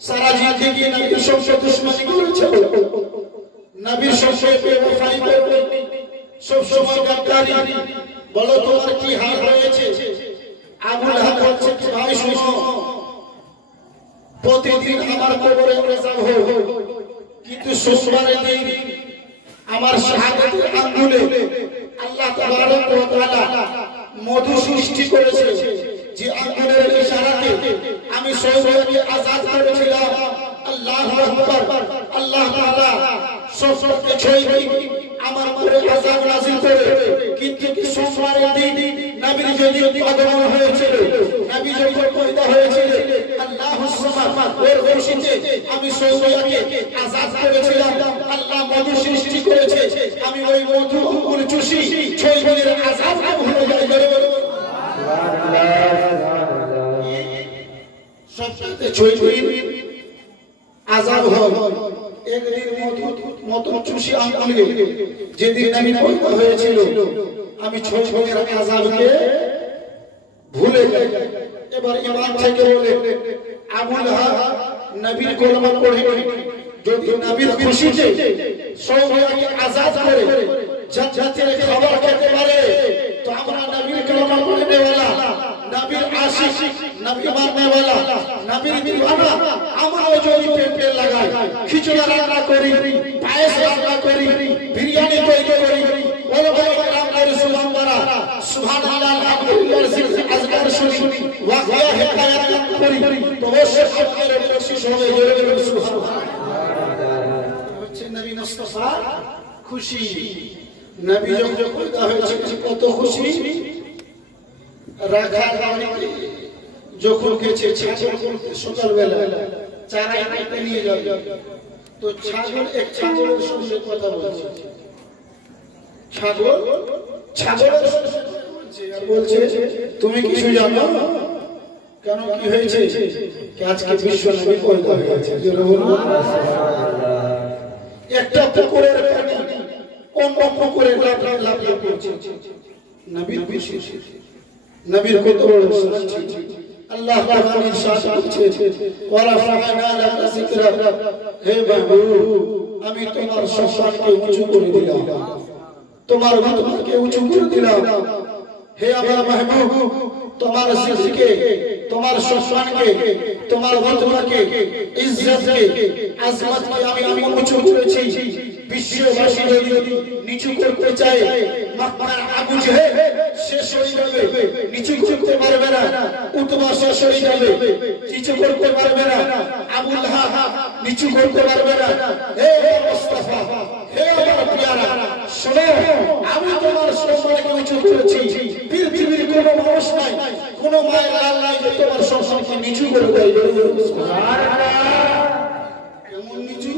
সারা জিন্দেগি নবীর সঙ্গে দুশমনি করেছে, নবীর সঙ্গে বেওয়াফাই করে, সব সময় গাদ্দারি। বলো তোমার কি হাল হয়েছে? আবু লাহাব বলছে কি ভাই শুনো, প্রতিদিন আমার কবরে আযাব হয়, কিন্তু সোমবারের দিন আমার শাহাদাতের আঙ্গুলে আল্লাহ তাবারক ওয়া তাআলা মধু সৃষ্টি করেছে, যে আঙ্গুলের ইশারাতে আমি শয়তানকে আযাদ করেছিলাম। আল্লাহু আকবার। আল্লাহ তাআলা শয়তানকে ছুঁয়ে আমার উপরে আযাব নাযিল করে। কিন্তু কি সোমবারের দিন নবীর যখন আগমন হয়েছিল, নবী যখন পয়দা হয়েছিল, আল্লাহুস সামাদ ওর খুশিতে আমি শয়তানকে আযাদ করেছিলাম। আল্লাহ মধু সৃষ্টি করেছে, আমি ওই মধু আঙ্গুল চুষি শয়তানের আযাব ভুলে যাই। সবচেয়ে ছয়দিন আযাব হয়, একদিন মধু চুষি আঙ্গুলে যেদিন আমি পয়দা হয়েছিল, আমি ছয়দিনের আযাবকে ভুলে যাই। এবার ইমাম থেকে বলে আবু লাহাব নবীর কলমা পড়ে, যদি নবীর খুশিতে শয়তানকে আযাদ করে জান্নাতের খাবার খেতে পারে, তো আমরা নবীর কলমা পড়নে वाला, নবীর আশিক, নবী মাননে वाला, নবীর দিওয়ানা আমরাও যদি পেটে লাগাই, খিচুড়ি রান্না করি, পায়েস রান্না করি, বিরিয়ানি তৈরি করি, বলো ভাই রাম করে সুবহানাল্লাহ, সুবহানাল্লাহ, আলহামদুলিল্লাহ, জিকির আজকার শুনি, ওয়াকিয়া হিকায়াত করি, তো অবশ্যই আপনাদের বকশিশ হবে। সুবহানাল্লাহ। হচ্ছে নবী মুস্তাফা খুশি। নবী যখন পয়দা হয়েছে কত খুশি। রাখাল বাড়িতে যখন গেছে ছাগল সকালবেলা চারাই খেতে নিয়ে যাবে, তো ছাগল এক ছাগলের সঙ্গে কথা বলছে। ছাগলের বলছে তুমি কিছু জানো? কেন, কি হয়েছে? আজকে বিশ্ব নবী পয়দা হয়েছে। একটা পুকুরের পানি অন্য পুকুরে লাফিয়ে পড়ছে। নবীর খুশি, নবীর কত বড় খুশি। আল্লাহ তাআলা ইরশাদ করছে, ওয়া রাফা'না লাকা যিকরাক, হে মাহবুব আমি তোমার সম্মানকে উঁচু করে দিলাম, তোমার মর্যাদাকে উঁচু করে দিলাম। হে আমার মাহবুব তোমার জিকিরকে, তোমার সম্মানকে, তোমার মর্যাদাকে, ইজ্জতকে, আজমতকে আমি উঁচু করেছি। বিশ্ববাসী যদি নিচু করতে চায়, মক্কার আবু জেহেল শেষ হয়ে যাবে, নিচু করতে পারবে না। উতবা শেষ হয়ে যাবে, নিচু করতে পারবে না। আবু লাহাব নিচু করতে পারবে না। হে মুস্তাফা, হে আমার প্রিয়ারা, শোনো, আমি তোমার সম্মানকে উঁচু করেছি। পৃথিবীর কোনো মানুষ নাই, কোনো মায়ের লাল নাই যে তোমার সম্মানকে নিচু করে দেয়। কেমন নিচু,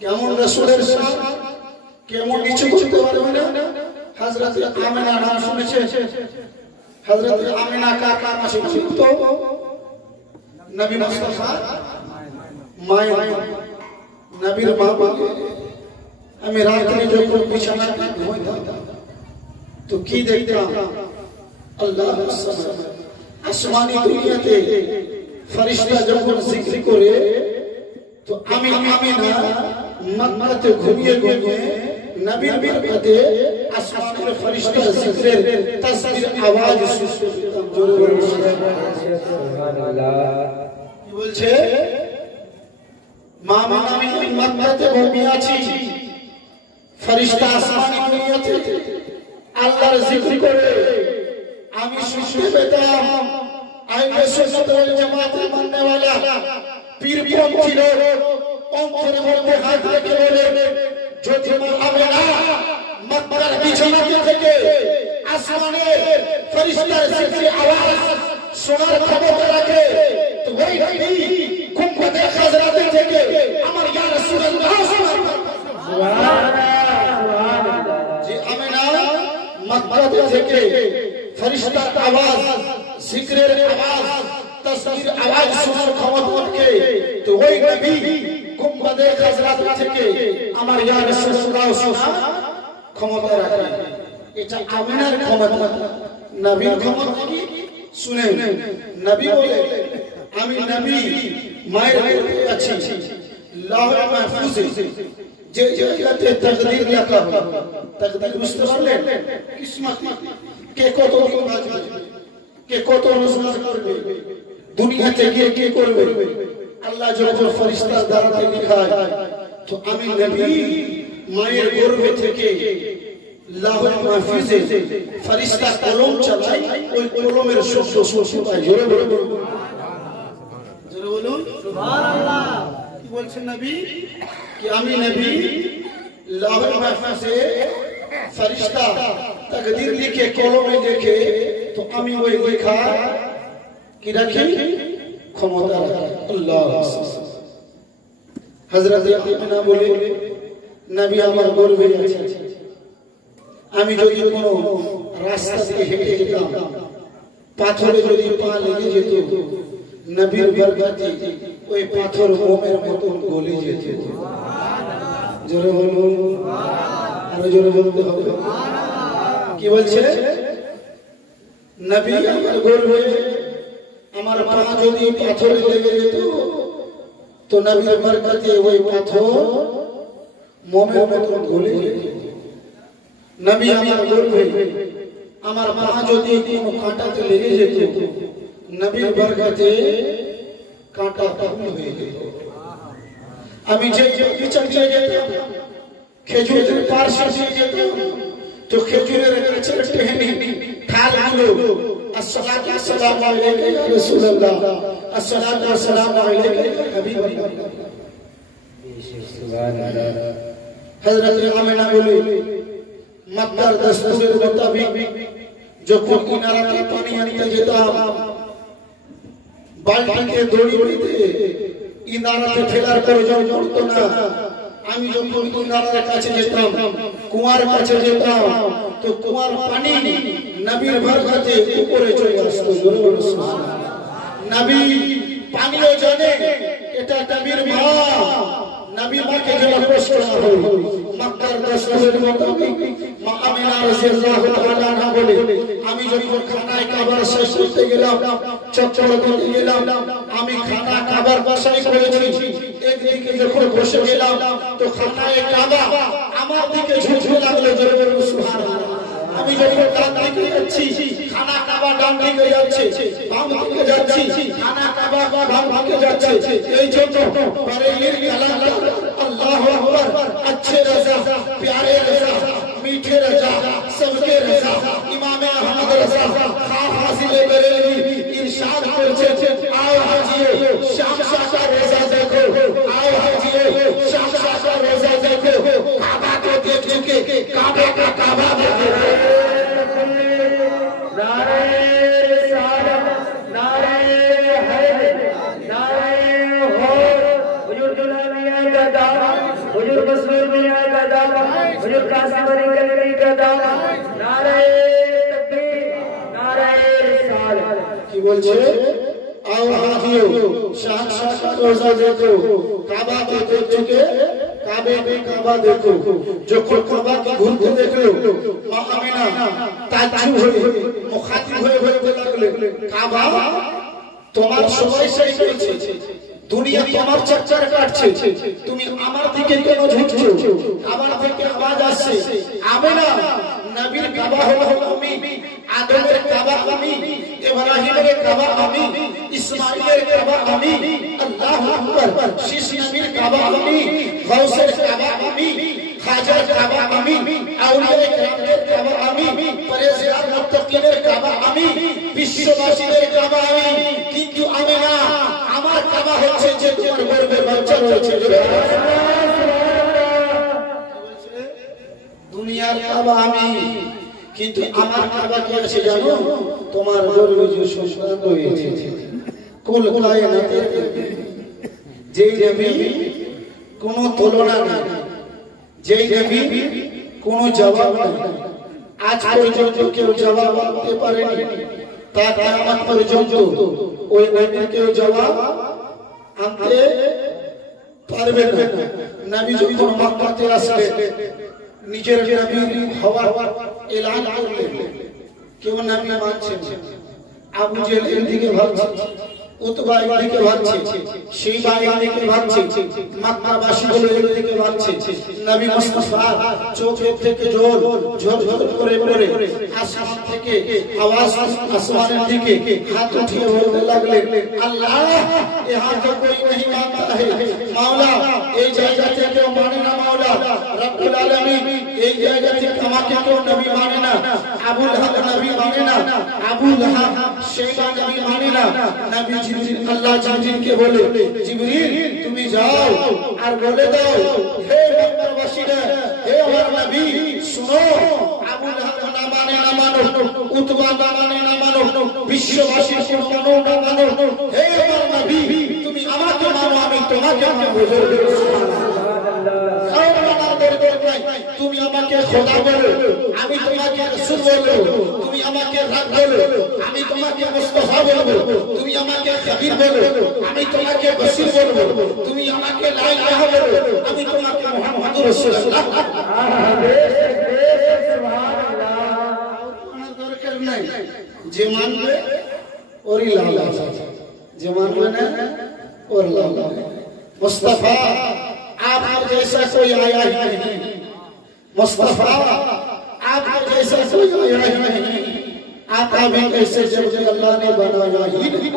কেমন রাসূলের শান, কেমন নিচু করতে পারবে না। হযরত আমিনা নাম শুনেছে? হযরত আমিনা কার নাম শুনেছেন? তো নবী মুস্তাফা মায়ের, নবীর মা বলে আমি রাতে যখন বিছানায় ঘুমাইতাম তো কি দেখতাম? আল্লাহুস সামাদ, আসমানি দুনিয়াতে ফেরেশতা যখন জিকির করে, তো আমি আমিনা মক্কাতে ঘুমিয়ে ঘুমিয়ে নবীর বরকতে আসমানের ফেরেশতা জিকিরের তাসবিহ আওয়াজ শুনতে পেতাম। জোরে বলুন সুবহানাল্লাহ। কি বলছে? মামা আমি মক্কাতে ঘুমিয়ে আছি, ফেরেশতা আসমানি দুনিয়াতে আল্লাহর জিকির করে, আমি শুনতে পেতাম। আহলে সুন্নাত ওয়াল জামাতের মাননে वाला পীরপন্থী লোক অন্তরের মধ্যে হাত রেখে বলে, যদি আমিনা মক্কার বিছানা থেকে আসমানের ফেরেশতার জিকির আওয়াজ শোনার ক্ষমতা রাখে, তো ওই নবী কুম্ভতে হাজরাতে থেকে আমার ইয়া রাসূলুল্লাহ সুবহানাল্লাহ, যে আমিনা মক্কা থেকে ফেরেশতার আওয়াজ, জিকিরের আওয়াজ, তাসবির আওয়াজ শোনার ক্ষমতা রাখে, তো ওই নবী কুম্ভতে হাজরাতে থেকে আমার ইয়া রাসূলুল্লাহ শোনার ক্ষমতা রাখে। এটা আমিনার ক্ষমতা, নবীর ক্ষমতা কি শুনেন। নবী বলে, আমি নবী মায়ের আছে লাহে মাহফুজে যে জায়গাতে তাকদীর লেখা হবে তাকদীর বুঝতে পারলেন কিসমত কে কত দিন বাঁচবে কে কত রোজগার করবে দুনিয়াতে গিয়ে কি করবে আল্লাহ যখন ফেরেশতার দ্বারাতে লেখায় তো আমি নবী মায়ের গর্ভে থেকে লাহে মাহফুজে ফেরেশতা কলম চালায় ওই কলমের শব্দ শুনতে জোরে বলুন জোরে বলুন সুবহানাল্লাহ কি বলছেন নবী कि आमी नबी लाहे महफूज़े फरिश्ता तकदीर लिखे कलम में देखे तो आमी वही लिखा कि रखी क्षमता अल्लाह हजरत आमिना बोले नबी আমার গর্ভে আছে আমি যদি কোনো রাস্তা দিয়ে হেঁটে যেতাম পাথরে যদি পা লেগে যেত নবীর বরকতে ওই পাথর মোমের মতো গলে যেত জোরে বলুন আরো জোরে বলতে হবে কি বলছে নবী আমার গর্ভে আমার পা যদি পাথরে লেগে যেত তো নবীর বরকতে ওই পাথর মোমের মতো গলে যেত নবী আমার গর্ভে আমার পা যদি কোনো কাঁটাতে লেগে যেত নবীর বরকতে কাঁটা কবুল হয়ে যেত আমি যে বিচার দিয়ে যেতাম খেজুরের পার্শ্বে দিয়ে যেতাম তো খেজুরের গাছের টহনি ঠালগুলো আসসালাতু ওয়াসসালামু আলাইকা ইয়া রাসূলুল্লাহ আসসালাতু ওয়াসসালামু আলাইকা ইয়া হাবিবাল্লাহ সুবহানাল্লাহ হযরত আমিনা বলে মক্কার দস্তুরের মোতাবেক যখন কিনারাতে পানি আনতে যেতাম বালতিতে দড়ি দড়িতে ইনারাতে ফেলার প্রয়োজন পড়তো না আমি যখন ইনারার কাছে যেতাম কুয়ার কাছে যেতাম তো কুয়ার পানি নবীর বরকতে উপরে চলে আসতো জোরে বলুন সুবহানাল্লাহ নবী পানিও জানে এটা নবীর মা নবী মাকে যেন কষ্ট না হয় মক্কার দস্তুরের মোতাবেক মা আমিনা রাদিয়াল্লাহু তাআলা আনহা বলে আমি যখন খানায় কাবার শেষ করতে গেলাম চক্কর করতে গেলাম আমি খানা কাবার বসাই করেছি একদিকে যখন বসে গেলাম তো খানায় কাবা আমার দিকে ঝুঁকতে লাগলো জোরে বলুন সুবহানাল্লাহ আমি যখন ডান দিকে যাচ্ছি খানা কাবা ডান দিকে যাচ্ছে বাম দিকে যাচ্ছি খানা কাবা বাম দিকে যাচ্ছে এই জন্য বারেলির কালাম আল্লাহু আকবার अच्छे रजा प्यारे रजा मीठे रजा सबके रजा इमाम अहमद रजा खास हासिल बरेलवी इरशाद करছে आओ हाजियो शाम का रजा देखो आओ हाजियो शाम का रजा देखो काबा को देख के काबा का काबा देखो नारे रिसालत नारे हैदर नारे हो हुजूर दुनिया का दावा हुजूर मसरूर मियां का दावा हुजूर कासिम अली कलवी का दावा नारे तकबीर नारे रिसालत की बोलছে आओ हाजियो शान का रोजा देखो काबा को देख चुके काबे में काबा देखो जो काबा की घूमते देख लो मां आमिना ताज्जुब হয়ে মুখাতিব হয়ে বলতে লাগলে কাবা তোমার সময় শেষ হয়েছে দুনিয়া তোমার চক্কর কাটছে তুমি আমার দিকে কেন ঝুঁকছো আমার থেকে আওয়াজ আসছে আমিনা নবীর কাবা হলো আমি আদমের কাবা আমি ইব্রাহিমের কাবা আমি ইসমাঈলের কাবা আমি আল্লাহু আকবার শীশ নবীর কাবা আমি গাউসের কাবা আমি খাজার কাবা আমি আউলিয়া কেরামের কাবা আমি পরেজগার মুত্তাকিনের কাবা আমি বিশ্ববাসীদের কাবা আমি কিন্তু আমিনা আমার কাবা হচ্ছে যে তোমার গর্ভে বাচ্চা রয়েছে দুনিয়ার কাবা আমি কিন্তু আমার কাবা কি আছে জানো তোমার গর্ভে যে সন্তান রয়েছে কুল কায়নাতের যে নবী কোনো তুলনা নেই যে নবী কোনো জবাব নেই আজ পর্যন্ত কেউ জবাব দিতে পারেনি তা কিয়ামত পর্যন্ত ওই নবীর কেউ জবাব আনতে পারবে না নবী যখন মক্কাতে আসলেন নিজের নবীর হওয়ার এলান করলেন কেউ নবী মানছে আবু জেহেল দিকে ভাবছে উতবা একদিকে ভাবছে, শিবা একদিকে ভাবছে, মক্কাবাসী গুলো একদিকে ভাবছে। নবী মুস্তাফা চোখের থেকে জল ঝরঝর করে পড়ে আসমান থেকে আওয়াজ আসমানের দিকে হাত উঠিয়ে বলতে লাগলেন, আল্লাহ यहाँ तो कोई नहीं मानता है मौला, এই জায়গা থেকে কেউ মানে না মৌলা রব্বুল আলামিন, এই জায়গা থেকে আমাকে কেউ নবী মানে না, আবু লাহাব নবী মানে না, আবু লাহাব শেবা নবী মানে না। নবী জিবরিল আল্লাহ জিবরিলকে বলে, জিবরিল তুমি যাও আর বলে দাও, হে মক্কাবাসীরা, হে আমার নবী শুনো, আবু লাহাব না মানে না মানো, উতবা না মানে না মানো, বিশ্ববাসী কোনো মানো না মানো, হে আমার নবী তুমি আমাকে মানো, আমি তোমাকে মানব। তুমি আমাকে খোদা বলো, আমি তোমাকে রাসূল বলবো, তুমি আমাকে রাব বলো, আমি তোমাকে মুস্তাফা বলবো, তুমি আমাকে কবির বলো, আমি তোমাকে বশির বলবো, তুমি আমাকে লা ইলাহা বলো, আমি তোমাকে মুহাম্মদুর রাসূলুল্লাহ। সুবহানাল্লাহ। দরকার নাই, যে মানবে ওরই লাল, যে মানবে না ওর লাল। मुस्तफा आप जैसा कोई आया ही नहीं, मुस्तफा आप जैसा कोई आया ही नहीं, आप भी कैसे जब अल्लाह ने बनाया ही नहीं।